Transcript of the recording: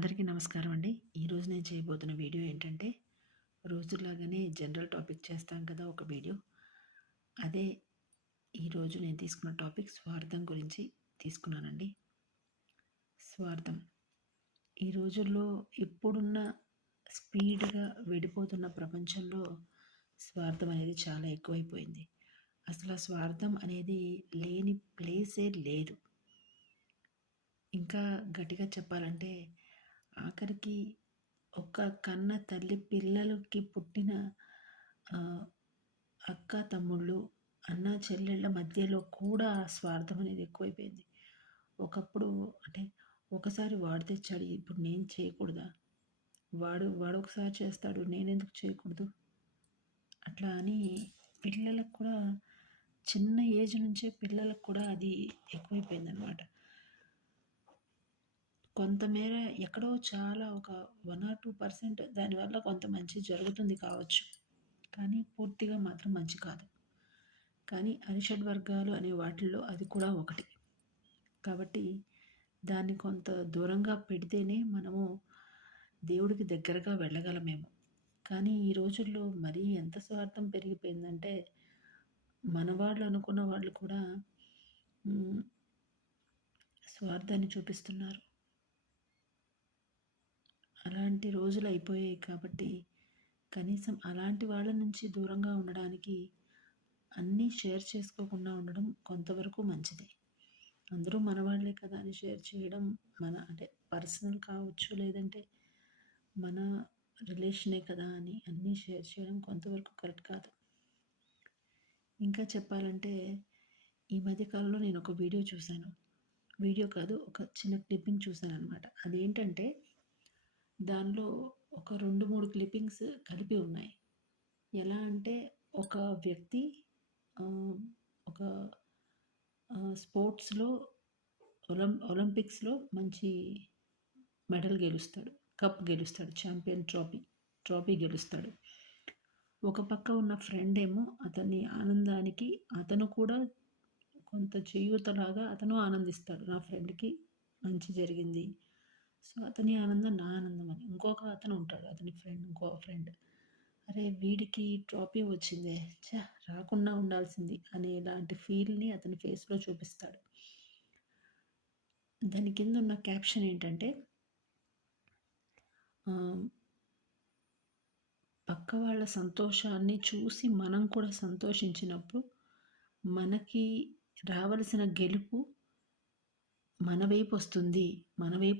అందరికీ నమస్కారం అండి. ఈరోజు నేను చేయబోతున్న వీడియో ఏంటంటే, రోజులాగానే జనరల్ టాపిక్ చేస్తాం కదా ఒక వీడియో. అదే ఈరోజు నేను తీసుకున్న టాపిక్ స్వార్థం గురించి తీసుకున్నానండి. స్వార్థం. ఈ రోజుల్లో ఇప్పుడున్న స్పీడ్‌గా విడిపోతున్న ప్రపంచంలో స్వార్థం అనేది చాలా ఎక్కువైపోయింది. అసలు ఆ స్వార్థం అనేది లేని ప్లేసే లేదు. ఇంకా గట్టిగా చెప్పాలంటే ఆఖరికి ఒక కన్న తల్లి పిల్లలకి పుట్టిన ఆహ్, అక్క, తమ్ముళ్ళు, అన్న, చెల్లెళ్ళ మధ్యలో కూడా ఆ స్వార్థం అనేది ఎక్కువైపోయింది. ఒకప్పుడు అంటే ఒకసారి వాడు తెచ్చాడు, ఇప్పుడు నేను చేయకూడదా? వాడొకసారి చేస్తాడు, నేనెందుకు చేయకూడదు? అట్లా అని పిల్లలకు కూడా చిన్న ఏజ్ నుంచే పిల్లలకు కూడా అది ఎక్కువైపోయిందనమాట. కొంతమేర ఎక్కడో చాలా ఒక 1 ఆర్ 2% దానివల్ల కొంత మంచి జరుగుతుంది కావచ్చు. కానీ పూర్తిగా మాత్రం మంచి కాదు. కానీ అరిషడ్ వర్గాలు అనే వాటిల్లో అది కూడా ఒకటి. కాబట్టి దాన్ని కొంత దూరంగా పెడితేనే మనము దేవుడికి దగ్గరగా వెళ్ళగలమేమో. కానీ ఈ రోజుల్లో మరీ ఎంత స్వార్థం పెరిగిపోయిందంటే, మనవాళ్ళు అనుకున్న వాళ్ళు కూడా హ్మ్. స్వార్థాన్ని చూపిస్తున్నారు. అలాంటి రోజులయిపోయాయి కాబట్టి, కనీసం అలాంటి వాళ్ళ నుంచి దూరంగా ఉండడానికి అన్నీ షేర్ చేసుకోకుండా ఉండడం కొంతవరకు మంచిదే. అందరూ మనవాళ్ళే కదా అని షేర్ చేయడం మన అంటే పర్సనల్ కావచ్చు, లేదంటే మన రిలేషనే కదా అని అన్నీ షేర్ చేయడం కొంతవరకు కరెక్ట్ కాదు. ఇంకా చెప్పాలంటే, ఈ మధ్య కాలంలో నేనొక వీడియో చూశాను. వీడియో కాదు, ఒక చిన్న క్లిప్పింగ్ చూశాననమాట. అదేంటంటే దానిలో ఒక 2, 3 క్లిప్పింగ్స్ కలిపి ఉన్నాయి. ఎలా అంటే ఒక వ్యక్తి ఆహ్, ఒక స్పోర్ట్స్‌లో ఒలింపిక్స్‌లో మంచి మెడల్ గెలుస్తాడు. కప్ గెలుస్తాడు. ఛాంపియన్ ట్రోఫీ గెలుస్తాడు. ఒక పక్క ఉన్న ఫ్రెండ్ ఏమో అతని ఆనందానికి అతను కూడా కొంత చేయూతలాగా అతను ఆనందిస్తాడు. నా ఫ్రెండ్‌కి మంచి జరిగింది. సో, అతని ఆనందం నా ఆనందం అని. ఇంకొక అతను ఉంటాడు. అతని ఫ్రెండ్ ఇంకో ఫ్రెండ్. అరే! వీడికి ట్రోఫీ వచ్చిందే. రాకుండా ఉండాల్సింది అనేలాంటి ఫీల్‌ని అతని ఫేస్‌లో చూపిస్తాడు. దాని కిందున్న క్యాప్షన్ ఏంటంటే ఆహ్, పక్క వాళ్ళ సంతోషాన్ని చూసి మనం కూడా సంతోషించినప్పుడు మనకి రావలసిన గెలుపు మన వైపొస్తుంది. మన వైపు